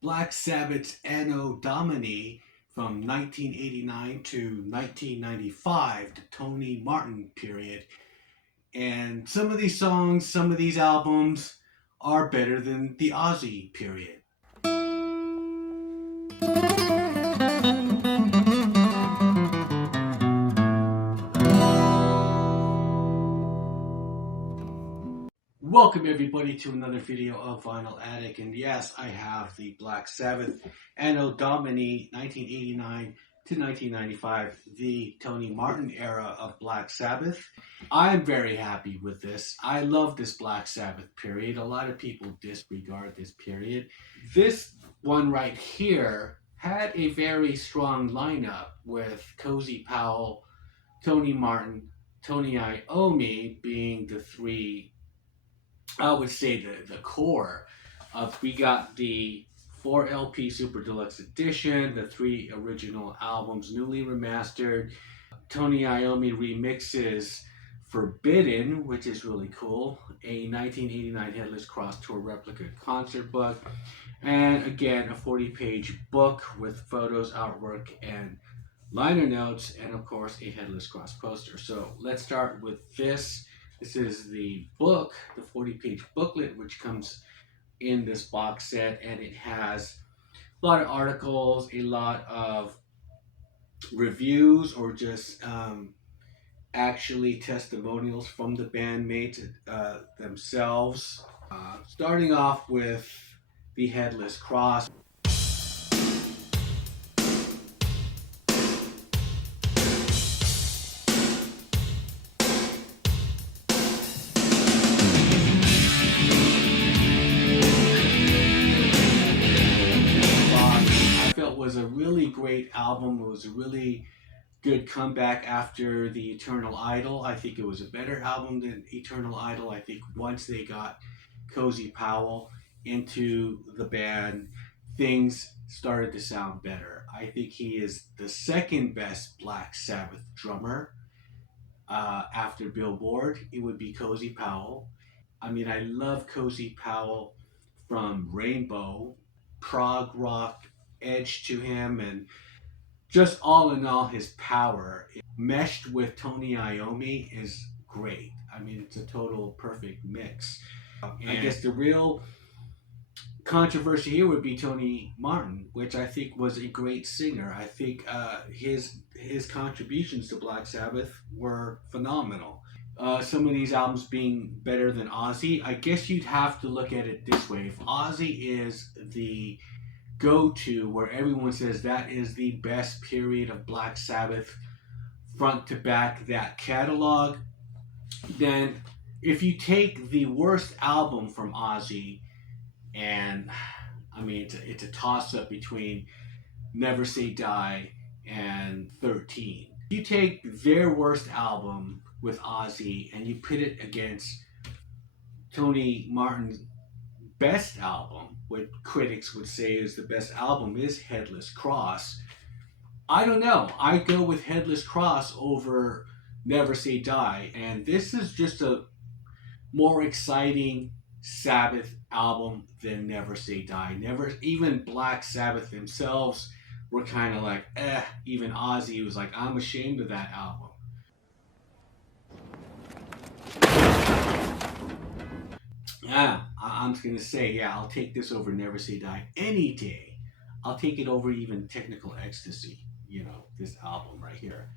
Black Sabbath's Anno Domini from 1989 to 1995, the Tony Martin period. And some of these songs, some of these albums are better than the Ozzy period. Welcome everybody to another video of Vinyl Attic, and yes, I have the Black Sabbath Anno Domini 1989 to 1995, the Tony Martin era of Black Sabbath. I'm very happy with this. I love this Black Sabbath period. A lot of people disregard this period. This one right here had a very strong lineup with Cozy Powell, Tony Martin, Tony Iommi being the three, I would say the core of. We got the 4 LP Super Deluxe Edition, the 3 original albums newly remastered, Tony Iommi remixes Forbidden, which is really cool, a 1989 Headless Cross Tour replica concert book, and again a 40-page book with photos, artwork, and liner notes, and of course a Headless Cross poster. So let's start with this. This is the book, the 40-page booklet, which comes in this box set, and it has a lot of articles, a lot of reviews, or just actually testimonials from the bandmates themselves. Starting off with the Headless Cross. I felt was a really great album. It was a really good comeback after the Eternal Idol. I think it was a better album than Eternal Idol. I think once they got Cozy Powell into the band, things started to sound better. I think he is the second best Black Sabbath drummer after Billboard. It would be Cozy Powell. I mean, I love Cozy Powell from Rainbow, prog rock edge to him, and just all in all, his power meshed with Tony Iommi is great. I mean, it's a total perfect mix. I guess the real controversy here would be Tony Martin, which I think was a great singer. I think his contributions to Black Sabbath were phenomenal. Some of these albums being better than Ozzy, I guess you'd have to look at it this way. If Ozzy is the go-to where everyone says that is the best period of Black Sabbath front to back, that catalog, then if you take the worst album from Ozzy, and I mean it's a toss-up between Never Say Die and 13. You take their worst album with Ozzy and you put it against Tony Martin's best album, what critics would say is the best album, is Headless Cross. I don't know. I go with Headless Cross over Never Say Die, and this is just a more exciting Sabbath album than Never Say Die. Never, even Black Sabbath themselves were kind of like, eh. Even Ozzy was like, I'm ashamed of that album. Yeah, I'm just gonna say, yeah, I'll take this over Never Say Die any day. I'll take it over even Technical Ecstasy. You know, this album right here,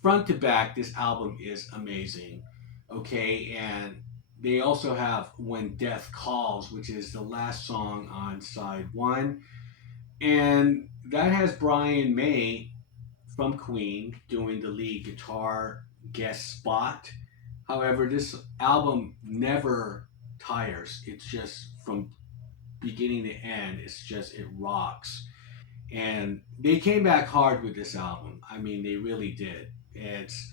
front to back, this album is amazing. Okay, and they also have When Death Calls, which is the last song on side one, and that has Brian May from Queen doing the lead guitar guest spot. However, this album never tires. It's just from beginning to end, it's just, it rocks. And they came back hard with this album. I mean, they really did. It's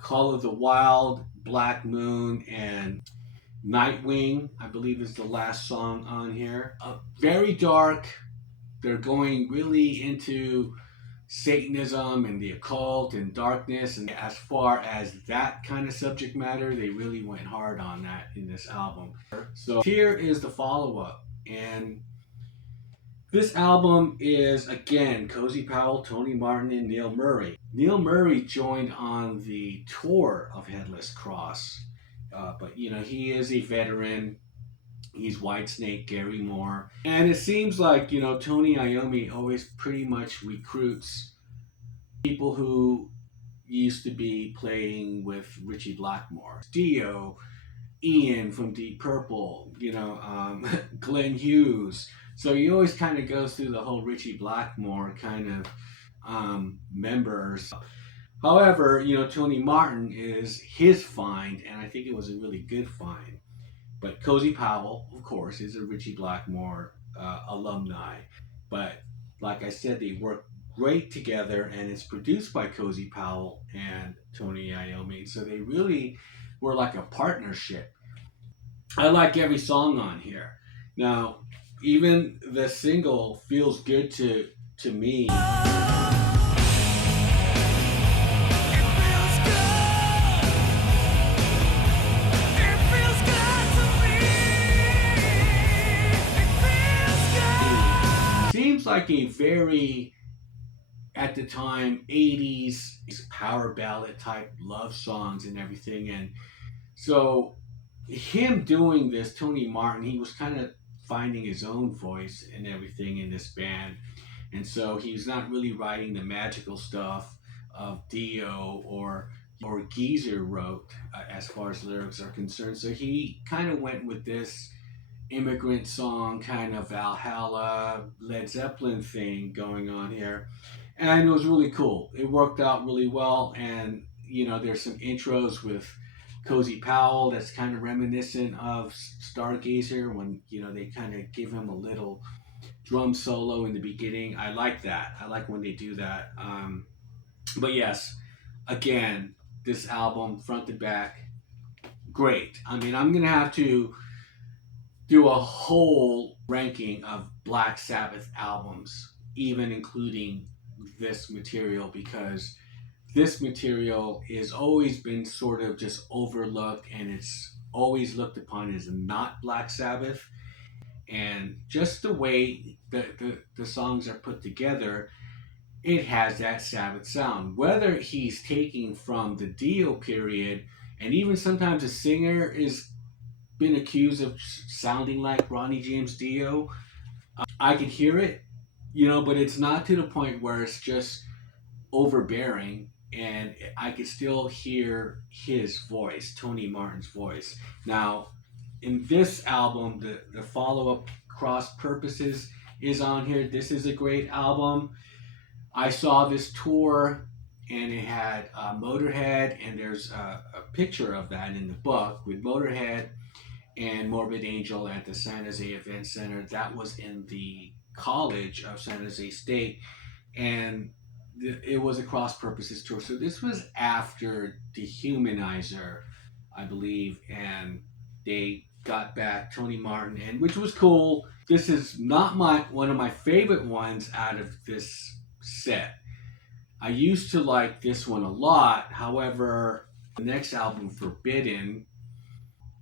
Call of the Wild, Black Moon, and Nightwing, I believe, is the last song on here. Very dark. They're going really into Satanism and the occult and darkness, and as far as that kind of subject matter, they really went hard on that in this album. So here is the follow-up, and This album is again Cozy Powell, Tony Martin, and Neil Murray. Neil Murray joined on the tour of Headless Cross, but he is a veteran. He's Whitesnake, Gary Moore, and it seems like Tony Iommi always pretty much recruits people who used to be playing with Richie Blackmore, Dio, Ian from Deep Purple, Glenn Hughes. So he always kind of goes through the whole Richie Blackmore kind of members. However, Tony Martin is his find, and I think it was a really good find. But Cozy Powell, of course, is a Richie Blackmore alumni. But like I said, they work great together, and it's produced by Cozy Powell and Tony Iommi. So they really were like a partnership. I like every song on here. Now, even the single feels good to me. Seems like a very, at the time, 80s power ballad type love songs and everything. And so him doing this, Tony Martin, he was kind of finding his own voice and everything in this band. And so he's not really writing the magical stuff of Dio or Geezer wrote as far as lyrics are concerned. So he kind of went with this immigrant song, kind of Valhalla, Led Zeppelin thing going on here. And it was really cool. It worked out really well. And, there's some intros with Cozy Powell that's kind of reminiscent of Stargazer when, they kind of give him a little drum solo in the beginning. I like that. I like when they do that. But yes, again, this album, front to back, great. I mean, I'm going to have to do a whole ranking of Black Sabbath albums, even including this material, because this material has always been sort of just overlooked and it's always looked upon as not Black Sabbath. And just the way the songs are put together, it has that Sabbath sound. Whether he's taking from the Dio period, and even sometimes a singer is been accused of sounding like Ronnie James Dio, I could hear it, but it's not to the point where it's just overbearing, and I could still hear his voice, Tony Martin's voice. Now, in this album, the follow up, Cross Purposes, is on here. This is a great album. I saw this tour and it had Motorhead, and there's a picture of that in the book with Motorhead and Morbid Angel at the San Jose Event Center. That was in the College of San Jose State, and it was a Cross Purposes tour. So this was after Dehumanizer, I believe, and they got back Tony Martin, and which was cool. This is not one of my favorite ones out of this set. I used to like this one a lot. However, the next album, Forbidden,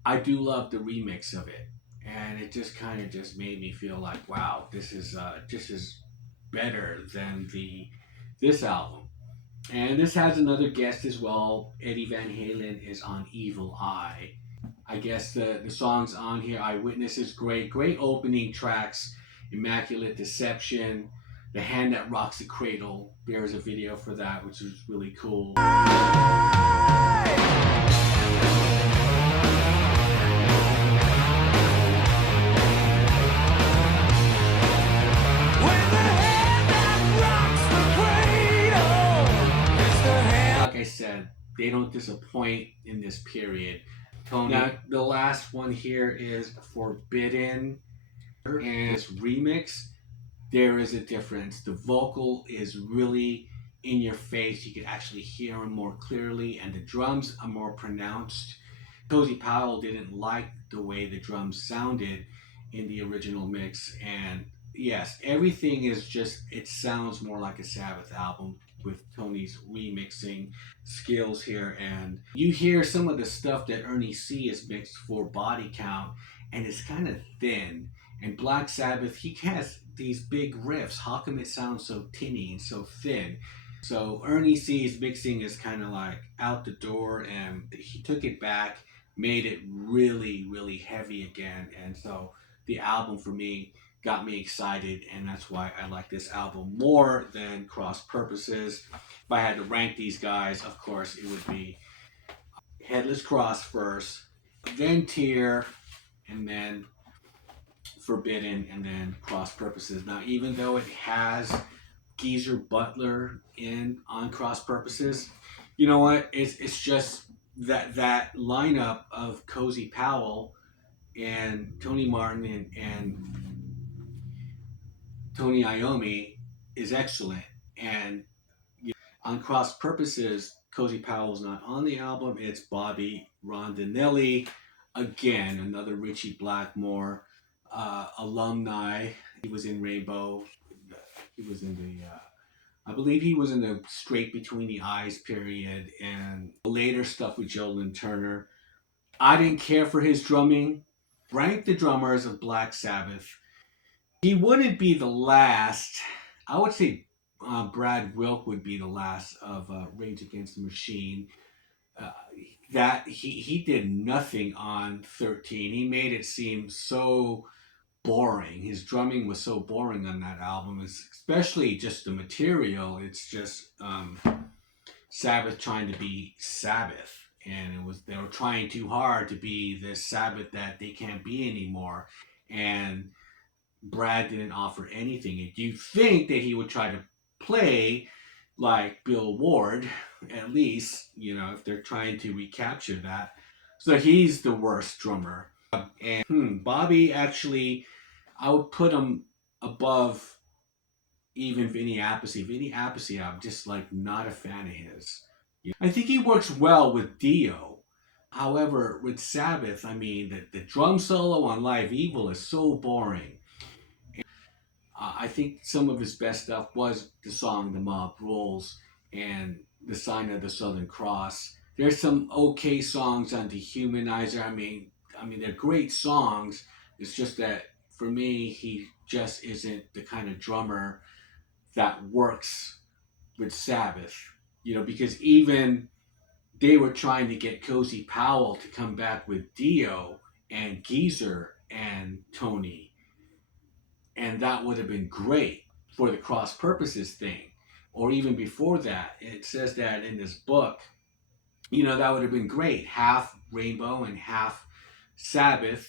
I do love the remix of it, and it just kind of just made me feel like, wow, this is better than this album. And this has another guest as well. Eddie Van Halen is on Evil Eye. I guess the songs on here, Eyewitness is great. Great opening tracks. Immaculate Deception. The Hand That Rocks the Cradle. There's a video for that, which is really cool. Like I said, they don't disappoint in this period. Tony. Now, the last one here is Forbidden, and this remix, there is a difference. The vocal is really in your face. You can actually hear them more clearly, and the drums are more pronounced. Cozy Powell didn't like the way the drums sounded in the original mix, and yes, everything is just, it sounds more like a Sabbath album with Tony's remixing skills here. And you hear some of the stuff that Ernie C has mixed for Body Count, and it's kind of thin. And Black Sabbath, he has these big riffs? How come it sounds so tinny and so thin? So Ernie C's mixing is kind of like out the door, and he took it back, made it really, really heavy again, and so the album for me got me excited, and that's why I like this album more than Cross Purposes. If I had to rank these guys, of course, it would be Headless Cross first, then Tear, and then Forbidden, and then Cross Purposes. Now, even though it has Geezer Butler in on Cross Purposes, you know what? It's just that lineup of Cozy Powell and Tony Martin and Tony Iommi is excellent. And on Cross Purposes, Cozy Powell's not on the album. It's Bobby Rondinelli, again another Richie Blackmore alumni. He was in Rainbow. He was in the I believe he was in the Straight Between the Eyes period and later stuff with Joe Lynn Turner. I didn't care for his drumming. Rank the drummers of Black Sabbath. He wouldn't be the last. I would say Brad Wilk would be the last of Rage Against the Machine. Uh, that he did nothing on 13. He made it seem so boring. His drumming was so boring on that album, especially just the material. It's just Sabbath trying to be Sabbath, and they were trying too hard to be this Sabbath that they can't be anymore. And Brad didn't offer anything. If you think that he would try to play like Bill Ward, at least, if they're trying to recapture that. So he's the worst drummer. And Bobby, actually, I would put him above even Vinny Appice. Vinny Appice, I'm just like not a fan of his. I think he works well with Dio. However, with Sabbath, I mean, the drum solo on Live Evil is so boring. I think some of his best stuff was the song The Mob Rules and The Sign of the Southern Cross. There's some okay songs on Dehumanizer. I mean, they're great songs. It's just that for me, he just isn't the kind of drummer that works with Sabbath. Because even they were trying to get Cozy Powell to come back with Dio and Geezer and Tony, and that would have been great for the Cross Purposes thing. Or even before that, it says that in this book, that would have been great. Half Rainbow and half Sabbath,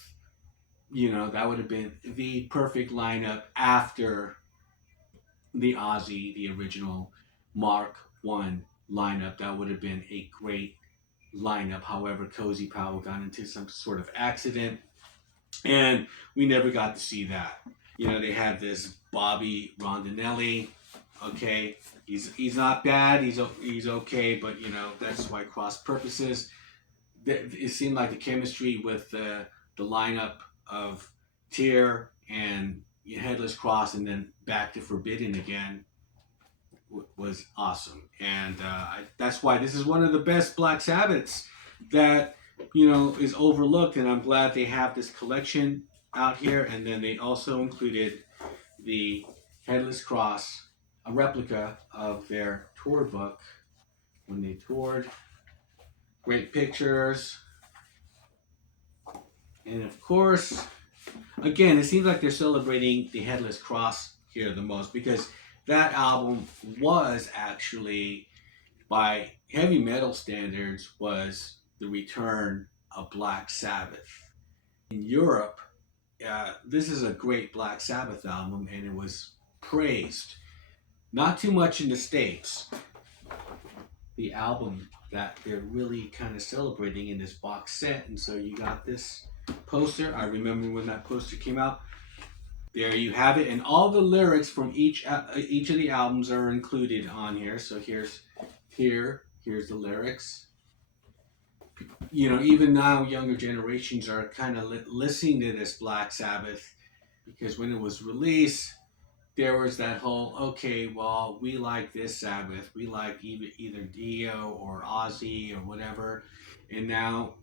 that would have been the perfect lineup after the Ozzy, the original Mark One lineup. That would have been a great lineup. However, Cozy Powell got into some sort of accident, and we never got to see that. They had this Bobby Rondinelli. Okay, he's not bad. He's okay, but that's why Cross Purposes. It seemed like the chemistry with the lineup of Tear and Headless Cross, and then back to Forbidden again, was awesome. And that's why this is one of the best Black Sabbaths that is overlooked. And I'm glad they have this collection out here. And then they also included the Headless Cross, a replica of their tour book when they toured. Great pictures. And of course, again, it seems like they're celebrating the Headless Cross here the most, because that album was actually, by heavy metal standards, was the return of Black Sabbath. In Europe, this is a great Black Sabbath album, and it was praised. Not too much in the States. The album that they're really kind of celebrating in this box set, and so you got this poster. I remember when that poster came out. There you have it, and all the lyrics from each of the albums are included on here. So here's the lyrics. Even now, younger generations are kind of listening to this Black Sabbath, because when it was released, there was that whole, okay, well, we like this Sabbath, we like either Dio or Ozzy or whatever, and now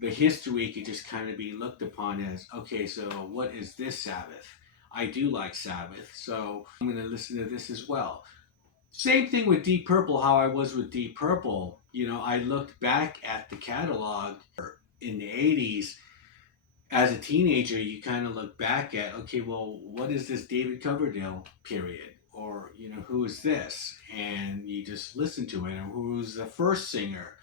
the history could just kind of be looked upon as, okay, so what is this Sabbath? I do like Sabbath, so I'm going to listen to this as well. Same thing with Deep Purple, how I was with Deep Purple. You know, I looked back at the catalog in the 80s. As a teenager, you kind of look back at, okay, well, what is this David Coverdale period? Or, you know, who is this? And you just listen to it. And who's the first singer?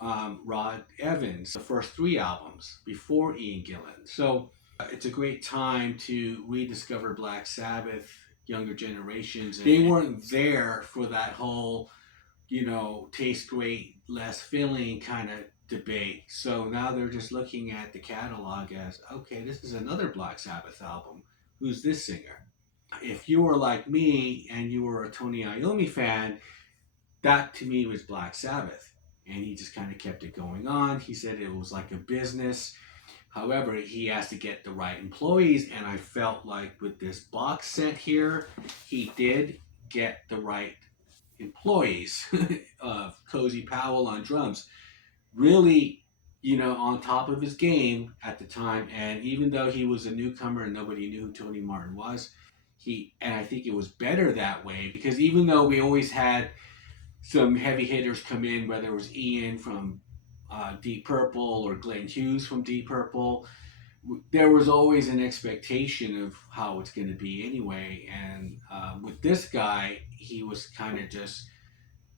Rod Evans, the first three albums before Ian Gillan. So it's a great time to rediscover Black Sabbath, younger generations. They weren't there for that whole, you know, taste great, less filling kind of debate. So now they're just looking at the catalog as, okay, this is another Black Sabbath album. Who's this singer? If you were like me and you were a Tony Iommi fan, that to me was Black Sabbath. And he just kind of kept it going on. He said it was like a business. However, he has to get the right employees. And I felt like with this box set here, he did get the right employees. Cozy Powell on drums. Really, you know, on top of his game at the time. And even though he was a newcomer and nobody knew who Tony Martin was, and I think it was better that way, because even though we always had some heavy hitters come in, whether it was Ian from Deep Purple or Glenn Hughes from Deep Purple, there was always an expectation of how it's going to be anyway. And with this guy, he was kind of just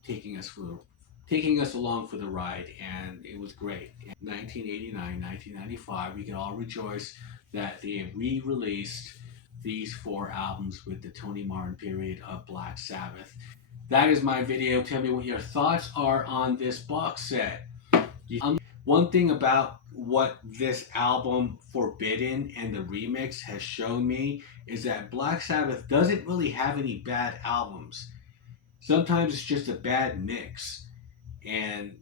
taking us for taking us along for the ride, and it was great. In 1989, 1995, we can all rejoice that they have re-released these four albums with the Tony Martin period of Black Sabbath. That is my video. Tell me what your thoughts are on this box set. One thing about what this album Forbidden and the remix has shown me is that Black Sabbath doesn't really have any bad albums. Sometimes it's just a bad mix. And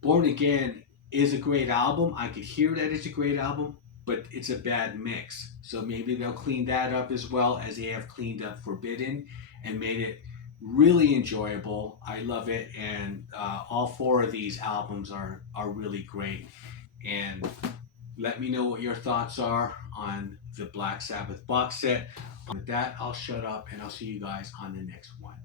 Born Again is a great album. I could hear that it's a great album, but it's a bad mix. So maybe they'll clean that up as well as they have cleaned up Forbidden and made it really enjoyable. I love it, and all four of these albums are really great. And let me know what your thoughts are on the Black Sabbath box set. With that, I'll shut up and I'll see you guys on the next one.